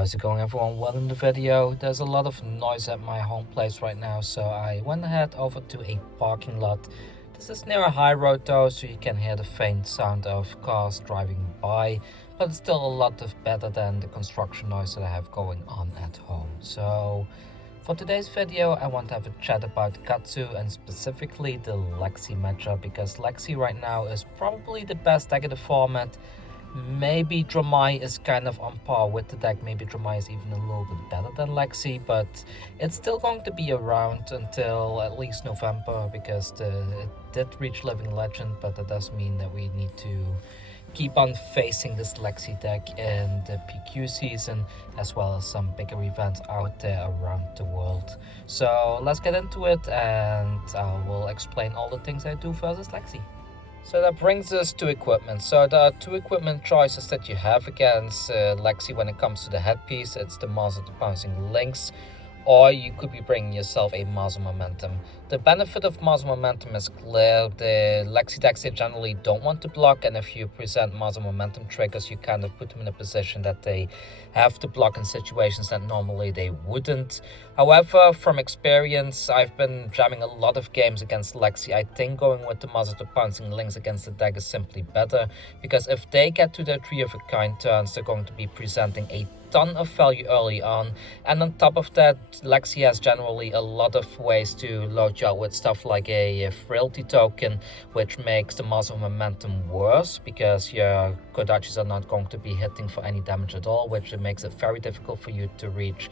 How's it going, everyone? Welcome to the video. There's a lot of noise at my home place right now, so I went ahead over to a parking lot. This is near a high road though, so you can hear the faint sound of cars driving by, but it's still a lot better than the construction noise that I have going on at home. So for today's video, I want to have a chat about Katsu and specifically the Lexi matchup, because Lexi right now is probably the best deck in the format. Maybe Dramai is kind of on par with the deck. Maybe Dramai is even a little bit better than Lexi, but it's still going to be around until at least November, because it did reach Living Legend, but that does mean that we need to keep on facing this Lexi deck in the PQ season, as well as some bigger events out there around the world. So let's get into it, and I will explain all the things I do versus Lexi. So that brings us to equipment. So there are two equipment choices that you have against Lexi when it comes to the headpiece. It's the Master of the Bouncing Links, or you could be bringing yourself a Master Momentum. The benefit of Master Momentum is clear. The Lexi decks, they generally don't want to block, and if you present Master Momentum triggers, you kind of put them in a position that they have to block in situations that normally they wouldn't. However, from experience, I've been jamming a lot of games against Lexi. I think going with the Master of the Bouncing Links against the deck is simply better, because if they get to their 3 of a kind turns, they're going to be presenting a ton of value early on, and on top of that, Lexi has generally a lot of ways to load you out with stuff like a frailty token, which makes the Master of Momentum worse, because your Kodachis are not going to be hitting for any damage at all, which makes it very difficult for you to reach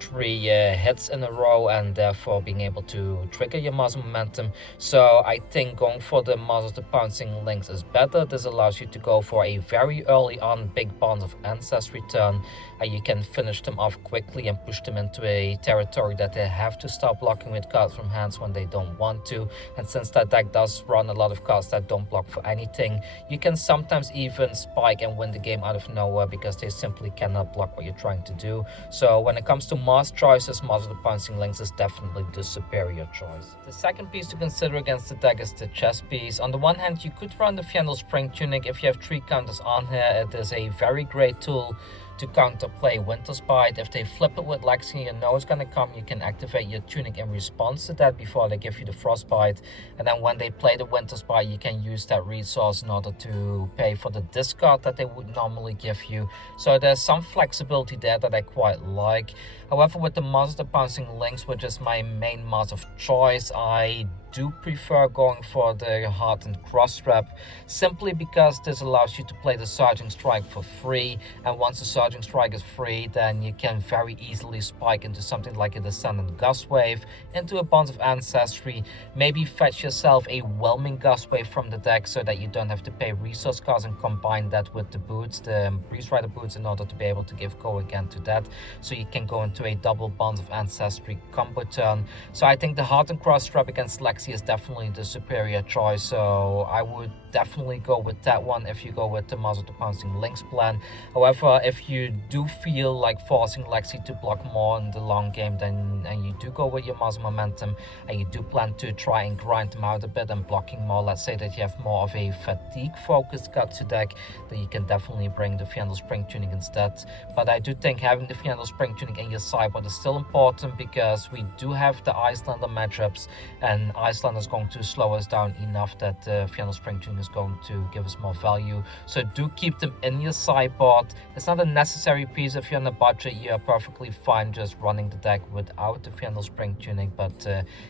3 hits in a row and therefore being able to trigger your Master Momentum. So I think going for the Master of the Bouncing Links is better. This allows you to go for a very early on big Bonds of Ancestry turn, and you can finish them off quickly and push them into a territory that they have to start blocking with cards from hands when they don't want to. And since that deck does run a lot of cards that don't block for anything, you can sometimes even spike and win the game out of nowhere, because they simply cannot block what you're trying to do. So when it comes to Master choices, Master of the Bouncing Links is definitely the superior choice. The second piece to consider against the deck is the chess piece. On the one hand, you could run the Fiendel Spring Tunic. If you have 3 counters on here, it is a very great tool to counterplay Winter's Bite. If they flip it with Lexi, you know it's gonna come, you can activate your Tunic in response to that before they give you the Frostbite, and then when they play the Winter's Bite, you can use that resource in order to pay for the discard that they would normally give you. So there's some flexibility there that I quite like. However, with the Master Bouncing Links, which is my main master of choice, I do prefer going for the Hardened Cross Trap, simply because this allows you to play the Surging Strike for free, and once the Surging Strike is free, then you can very easily spike into something like a Descendant Gust Wave, into a Bonds of Ancestry, maybe fetch yourself a Whelming Gust Wave from the deck so that you don't have to pay resource costs, and combine that with the boots, the Breeze Rider boots, in order to be able to give go again to that, so you can go into a double Bonds of Ancestry combo turn. So I think the Hardened Cross Trap against Lexi is definitely the superior choice, so I would definitely go with that one if you go with the Master of the Bouncing Links plan. However, if you do feel like forcing Lexi to block more in the long game, then and you do go with your Master Momentum, and you do plan to try and grind them out a bit and blocking more, let's say that you have more of a fatigue focused Katsu deck, then you can definitely bring the Fiendel Spring Tunic instead. But I do think having the Fiendel Spring Tunic in your sideboard is still important, because we do have the Icelander matchups, and Icelander is going to slow us down enough that Fiendel Spring Tunic is going to give us more value. So do keep them in your sideboard. It's not a necessary piece. If you're on a budget, you're perfectly fine just running the deck without the Fiendel Spring Tunic, but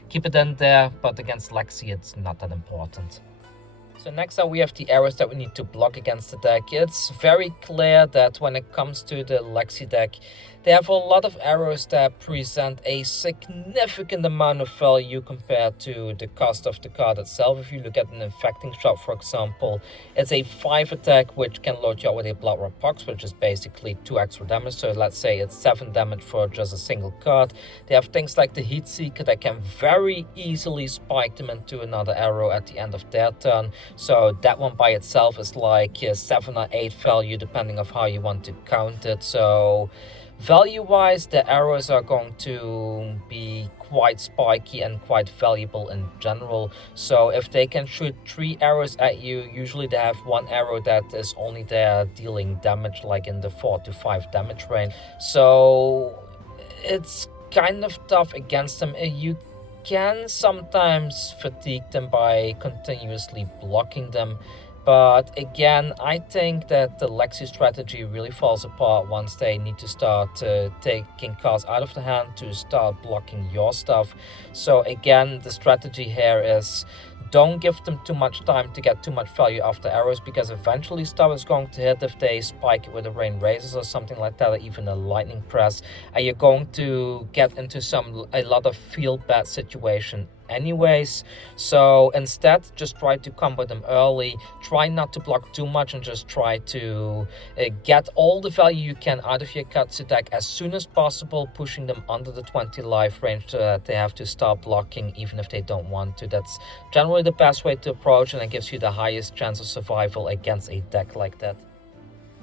keep it in there. But against Lexi, it's not that important. So next up, we have the arrows that we need to block against the deck. It's very clear that when it comes to the Lexi deck, they have a lot of arrows that present a significant amount of value compared to the cost of the card itself. If you look at an Infecting Shot, for example, it's a 5 attack, which can load you out with a Blood Red Pox, which is basically 2 extra damage. So let's say it's 7 damage for just a single card. They have things like the Heat Seeker that can very easily spike them into another arrow at the end of their turn. So that one by itself is like 7 or 8 value, depending on how you want to count it. So Value-wise, the arrows are going to be quite spiky and quite valuable in general. So if they can shoot 3 arrows at you, usually they have 1 arrow that is only there dealing damage, like in the 4 to 5 damage range. So it's kind of tough against them. You can sometimes fatigue them by continuously blocking them. But again, I think that the Lexi strategy really falls apart once they need to start taking cards out of the hand to start blocking your stuff. So again, the strategy here is don't give them too much time to get too much value after arrows, because eventually stuff is going to hit if they spike it with a rain razors or something like that, or even a lightning press, and you're going to get into a lot of feel bad situation anyways. So instead, just try to combo them early, try not to block too much, and just try to get all the value you can out of your Katsu deck as soon as possible, pushing them under the 20 life range so that they have to start blocking even if they don't want to. That's generally the best way to approach, and it gives you the highest chance of survival against a deck like that.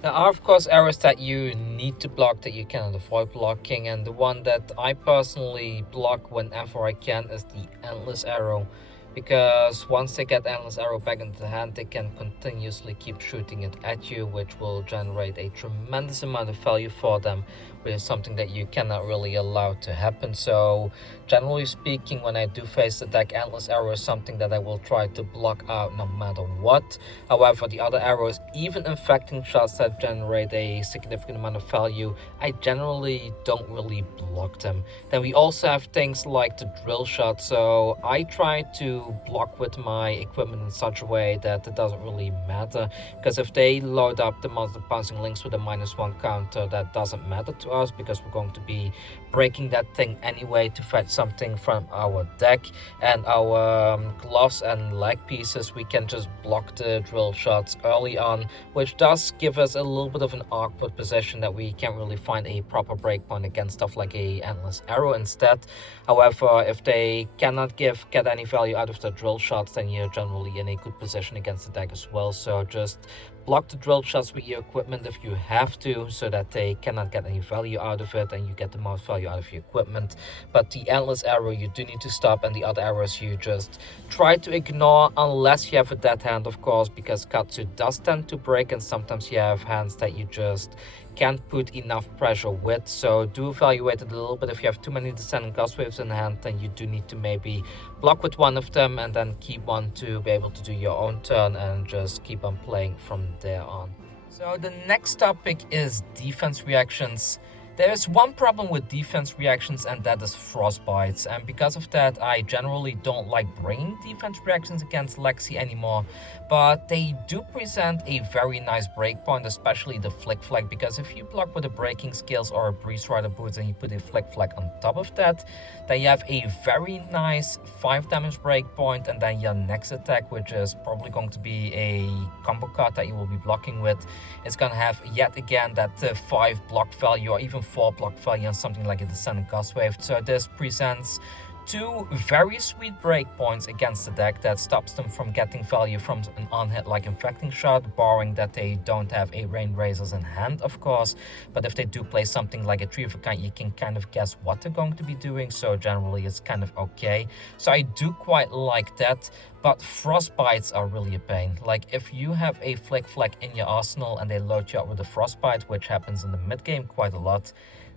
There are of course arrows that you need to block that you cannot avoid blocking, and the one that I personally block whenever I can is the Endless Arrow, because once they get Endless Arrow back into the hand, they can continuously keep shooting it at you, which will generate a tremendous amount of value for them, which is something that you cannot really allow to happen. So generally speaking, when I do face the deck, Endless Arrow is something that I will try to block out no matter what. However, the other arrows, even infecting shots that generate a significant amount of value, I generally don't really block them. Then we also have things like the drill shot, so I try to block with my equipment in such a way that it doesn't really matter, because if they load up the monster bouncing links with a -1 counter, that doesn't matter to us because we're going to be breaking that thing anyway to fetch something from our deck. And our gloves and leg pieces, we can just block the drill shots early on, which does give us a little bit of an awkward position that we can't really find a proper breakpoint against stuff like a Endless Arrow instead. However, if they cannot get any value out of the drill shots, then you're generally in a good position against the deck as well. So just block the drill shots with your equipment if you have to, so that they cannot get any value out of it and you get the most value out of your equipment. But the Endless Arrow you do need to stop, and the other arrows you just try to ignore unless you have a dead hand, of course, because Katsu does tend to break, and sometimes you have hands that you just can't put enough pressure with. So do evaluate it a little bit. If you have too many descending gust waves in hand, then you do need to maybe block with one of them and then keep one to be able to do your own turn, and just keep on playing from there on. So the next topic is defense reactions. There is one problem with defense reactions, and that is frostbites, and because of that I generally don't like bringing defense reactions against Lexi anymore, but they do present a very nice breakpoint, especially the flick flag, because if you block with a breaking skills or a breeze rider boots and you put a flick flag on top of that, then you have a very nice 5 damage breakpoint, and then your next attack, which is probably going to be a combo card that you will be blocking with, is going to have yet again that 5 block value or even 4 block value on something like a descending gust wave. So this presents 2 very sweet breakpoints against the deck that stops them from getting value from an on-hit like infecting shot, barring that they don't have a rain razors in hand, of course. But if they do play something like a Tree of a Kind, you can kind of guess what they're going to be doing, so generally it's kind of okay. So I do quite like that. But frostbites are really a pain. Like if you have a flick flag in your arsenal and they load you up with a frostbite, which happens in the mid game quite a lot,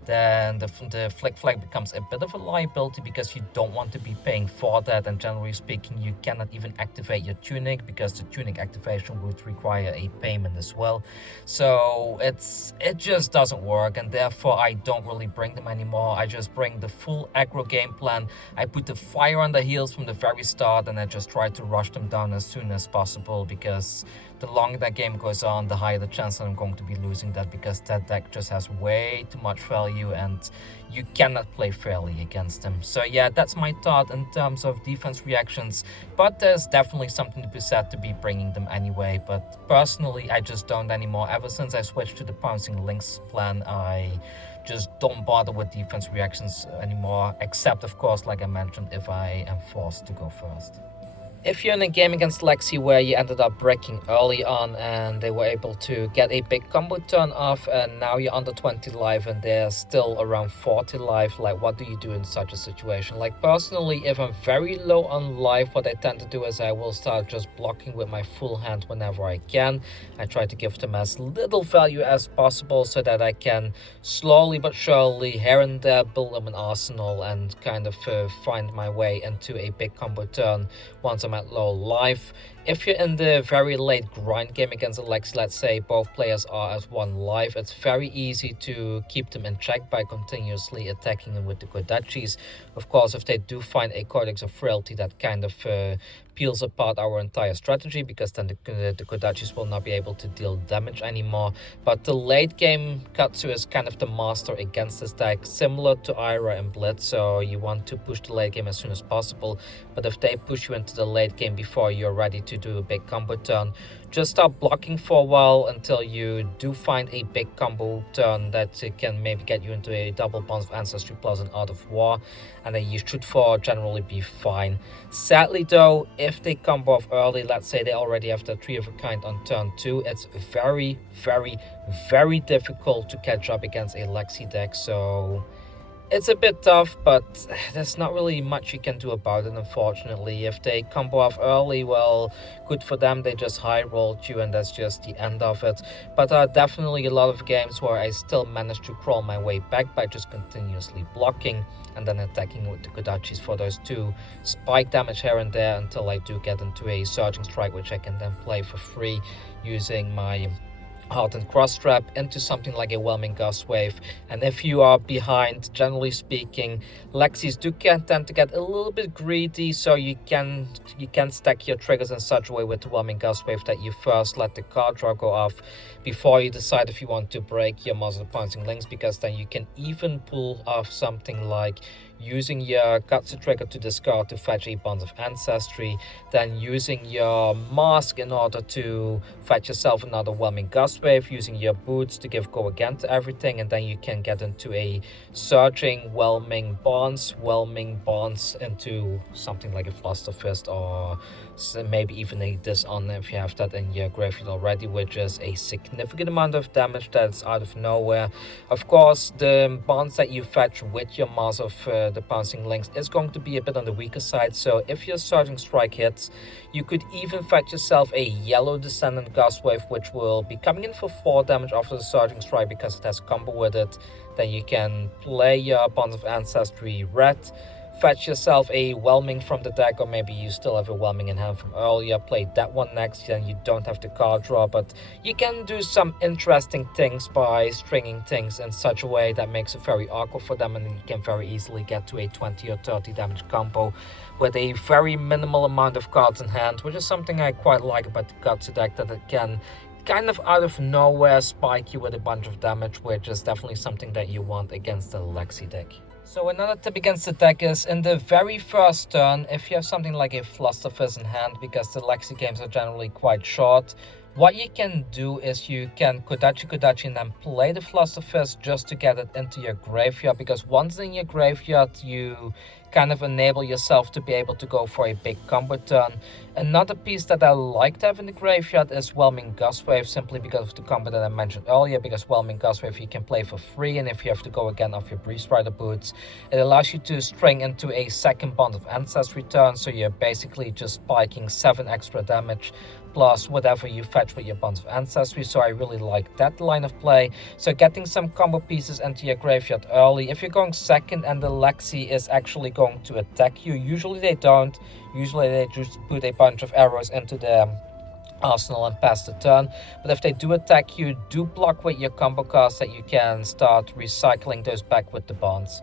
then the flick flag becomes a bit of a liability, because you don't want to be paying for that, and generally speaking you cannot even activate your tunic because the tunic activation would require a payment as well. So it just doesn't work, and therefore I don't really bring them anymore. I just bring the full aggro game plan. I put the fire on the heels from the very start, and I just try to rush them down as soon as possible, because the longer that game goes on, the higher the chance that I'm going to be losing that, because that deck just has way too much value and you cannot play fairly against them. So yeah, that's my thought in terms of defense reactions, but there's definitely something to be said to be bringing them anyway. But personally, I just don't anymore. Ever since I switched to the Pouncing Links plan, I just don't bother with defense reactions anymore, except of course, like I mentioned, if I am forced to go first. If you're in a game against Lexi where you ended up breaking early on and they were able to get a big combo turn off and now you're under 20 life and they're still around 40 life, like what do you do in such a situation? Like personally, if I'm very low on life, what I tend to do is I will start just blocking with my full hand whenever I can. I try to give them as little value as possible so that I can slowly but surely here and there build up an arsenal and kind of find my way into a big combo turn once I'm at low life. If you're in the very late grind game against Lexi, let's say both players are at 1 life, it's very easy to keep them in check by continuously attacking them with the Kodachis. Of course, if they do find a Codex of Frailty, that kind of peels apart our entire strategy, because then the Kodachis will not be able to deal damage anymore. But the late game Katsu is kind of the master against this deck, similar to Ira and Blitz, so you want to push the late game as soon as possible. But if they push you into the late game before you're ready to do a big combo turn, just start blocking for a while until you do find a big combo turn that can maybe get you into a double Bonds of Ancestry plus an Art of War, and then you should for generally be fine. Sadly though, if they combo off early, let's say they already have the 3 of a kind on turn 2, it's very, very, very difficult to catch up against a Lexi deck, so it's a bit tough, but there's not really much you can do about it, unfortunately. If they combo off early, well, good for them, they just high rolled you and that's just the end of it. But there are definitely a lot of games where I still manage to crawl my way back by just continuously blocking and then attacking with the Kodachis for those 2 spike damage here and there until I do get into a Surging Strike, which I can then play for free using my Heart and Cross Trap into something like a Whelming Gust Wave. And if you are behind, generally speaking, Lexis do tend to get a little bit greedy, so you can stack your triggers in such a way with the Whelming Gust Wave that you first let the card draw go off before you decide if you want to break your Muzzle Pouncing Links, because then you can even pull off something like using your Katsu trigger to discard to fetch a Bonds of Ancestry, then using your Mask in order to fetch yourself another Whelming Gust Wave, using your Boots to give go again to everything, and then you can get into a Surging Whelming Bonds into something like a Fluster Fist, or maybe even a Dishonor if you have that in your graveyard already, which is a significant amount of damage that's out of nowhere. Of course, the bonds that you fetch with your Mask of the Pouncing Links is going to be a bit on the weaker side, so if your Surging Strike hits, you could even fetch yourself a Yellow Descendant Gust Wave, which will be coming in for 4 damage after the Surging Strike because it has combo with it. Then you can play your Bonds of Ancestry red, fetch yourself a Whelming from the deck, or maybe you still have a Whelming in hand from earlier, play that one next, then you don't have the card draw, but you can do some interesting things by stringing things in such a way that makes it very awkward for them, and you can very easily get to a 20 or 30 damage combo with a very minimal amount of cards in hand, which is something I quite like about the Katsu deck, that it can kind of out of nowhere spike you with a bunch of damage, which is definitely something that you want against the Lexi deck. So another tip against the deck is in the very first turn, if you have something like a Fluster Fist in hand, because the Lexi games are generally quite short, what you can do is you can Kodachi and then play the Fluster Fist just to get it into your graveyard, because once in your graveyard you kind of enable yourself to be able to go for a big combo turn. Another piece that I like to have in the graveyard is Whelming Gust Wave, simply because of the combo that I mentioned earlier, because Whelming Gust Wave you can play for free, and if you have to go again off your Breeze Rider boots, it allows you to string into a second Bond of Ancestry turn, so you're basically just spiking 7 extra damage plus whatever you fetch with your Bonds of Ancestry, so I really like that line of play. So getting some combo pieces into your graveyard early. If you're going second and the Lexi is actually going to attack you, usually they don't. Usually they just put a bunch of arrows into their arsenal and pass the turn. But if they do attack you, do block with your combo cards that you can start recycling those back with the bonds.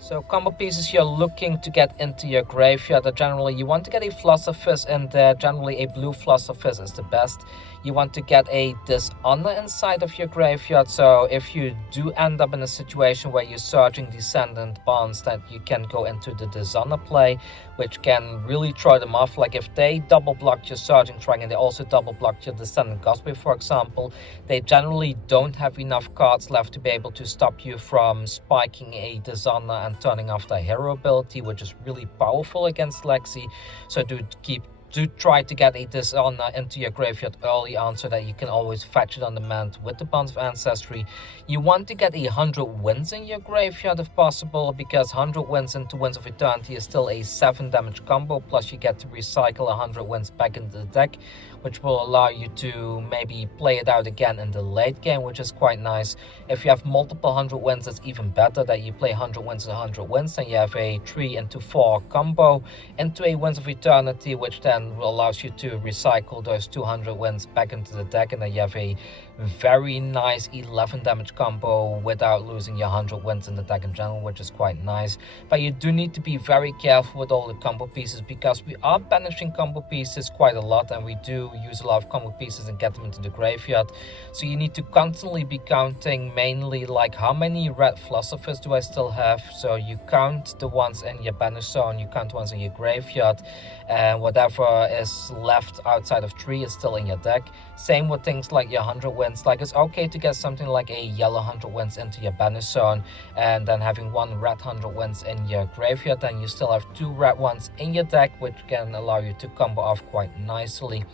So combo pieces you're looking to get into your graveyard are generally, you want to get a Fluster Fist in there. Generally a blue Fluster Fist is the best. You want to get a Dishonor inside of your graveyard, so if you do end up in a situation where you're searching Descendant bonds, that you can go into the Dishonor play, which can really throw them off. Like if they double blocked your Surging Strike and they also double blocked your Descendant Gospel, for example, they generally don't have enough cards left to be able to stop you from spiking a Dishonor and turning off the hero ability, which is really powerful against Lexi. So do keep do try to get a Dishonor into your graveyard early on so that you can always fetch it on demand with the Bonds of Ancestry. You want to get 100 wins in your graveyard if possible, because 100 wins into Winds of Eternity is still a 7 damage combo, plus you get to recycle 100 wins back into the deck, which will allow you to maybe play it out again in the late game, which is quite nice. If you have multiple 100 wins, it's even better that you play 100 wins and 100 wins, and you have a 3 into 4 combo into a Winds of Eternity, which then allows you to recycle those 200 wins back into the deck, and then you have a very nice 11 damage combo without losing your 100 wins in the deck in general, which is quite nice. But you do need to be very careful with all the combo pieces, because we are banishing combo pieces quite a lot, and we do use a lot of combo pieces and get them into the graveyard. So you need to constantly be counting, mainly like how many red philosophers do I still have. So you count the ones in your banish zone, you count the ones in your graveyard, and whatever is left outside of 3 is still in your deck. Same with things like your 100 wins. Like, it's okay to get something like a yellow 100 wins into your banish zone, and then having 1 red 100 wins in your graveyard, then you still have 2 red ones in your deck, which can allow you to combo off quite nicely.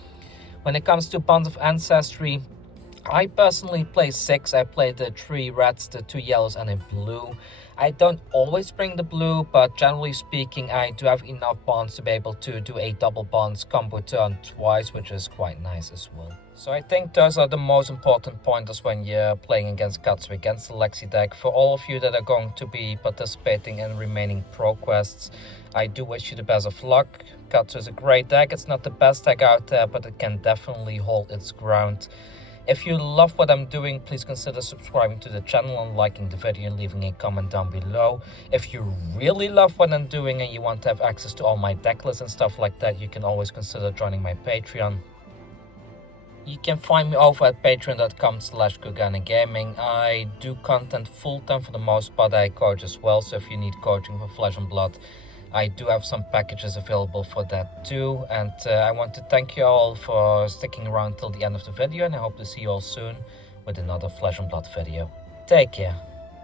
When it comes to Bonds of Ancestry, I personally play 6. I play the 3 reds, the 2 yellows, and a blue. I don't always bring the blue, but generally speaking, I do have enough bonds to be able to do a double bonds combo turn twice, which is quite nice as well. So I think those are the most important pointers when you're playing against Katsu, against the Lexi deck. For all of you that are going to be participating in remaining pro quests, I do wish you the best of luck. Katsu is a great deck. It's not the best deck out there, but it can definitely hold its ground. If you love what I'm doing, please consider subscribing to the channel and liking the video and leaving a comment down below. If you really love what I'm doing and you want to have access to all my deck lists and stuff like that, you can always consider joining my Patreon. You can find me over at patreon.com/GooganaGaming. I do content full-time for the most part. I coach as well, so if you need coaching for Flesh and Blood, I do have some packages available for that too. And I want to thank you all for sticking around till the end of the video, and I hope to see you all soon with another Flesh and Blood video. Take care.